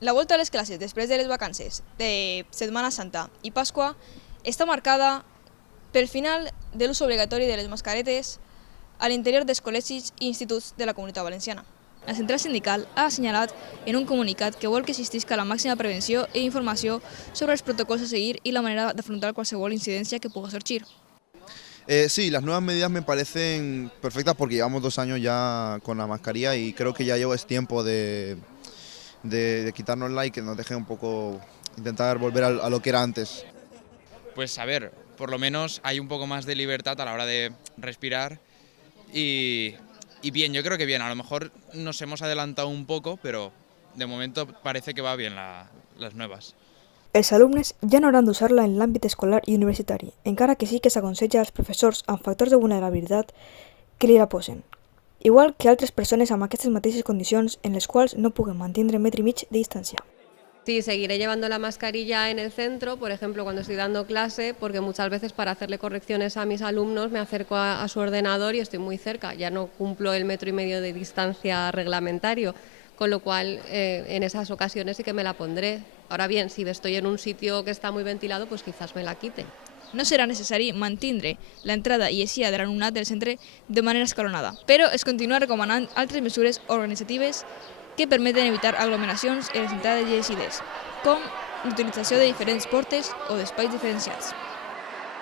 La volta a les classes després de les vacances de Setmana Santa i Pasqua està marcada pel final de l'ús obligatori de les mascaretes a l'interior dels col·legis i instituts de la Comunitat Valenciana. La central sindical ha assenyalat en un comunicat que vol que existisca la màxima prevenció i informació sobre els protocols a seguir y la manera d'afrontar qualsevol incidència que pueda surgir. Sí, las nuevas medidas me parecen perfectas porque llevamos 2 años ya con la mascarilla y creo que ya es tiempo de quitárnosla y que nos deje un poco intentar volver a lo que era antes. Pues a ver, por lo menos hay un poco más de libertad a la hora de respirar y bien, yo creo que bien, a lo mejor nos hemos adelantado un poco, pero de momento parece que va bien las nuevas. Els alumnes ja no hauran d'usar-la en l'àmbit escolar i universitari, encara que sí que s'aconsella als professors amb factors de vulnerabilitat que li la posen, igual que altres persones amb aquestes mateixes condicions en les quals no puguen mantenir 1,5 metres de distància. Sí, seguiré llevando la mascarilla en el centro, por ejemplo, cuando estoy dando clase, porque muchas veces para hacerle correcciones a mis alumnos me acerco a su ordenador y estoy muy cerca, ya no cumplo el 1,5 metros de distancia reglamentario, con lo cual en esas ocasiones sí que me la pondré. Ahora bien, si estoy en un sitio que está muy ventilado, pues quizás me la quite. No serà necessari mantindre l'entrada i eixida de l'alumnat del centre de manera escalonada, però es continua recomanant altres mesures organitzatives que permeten evitar aglomeracions en les entrades i eixides, com l'utilització de diferents portes o d'espais diferenciats.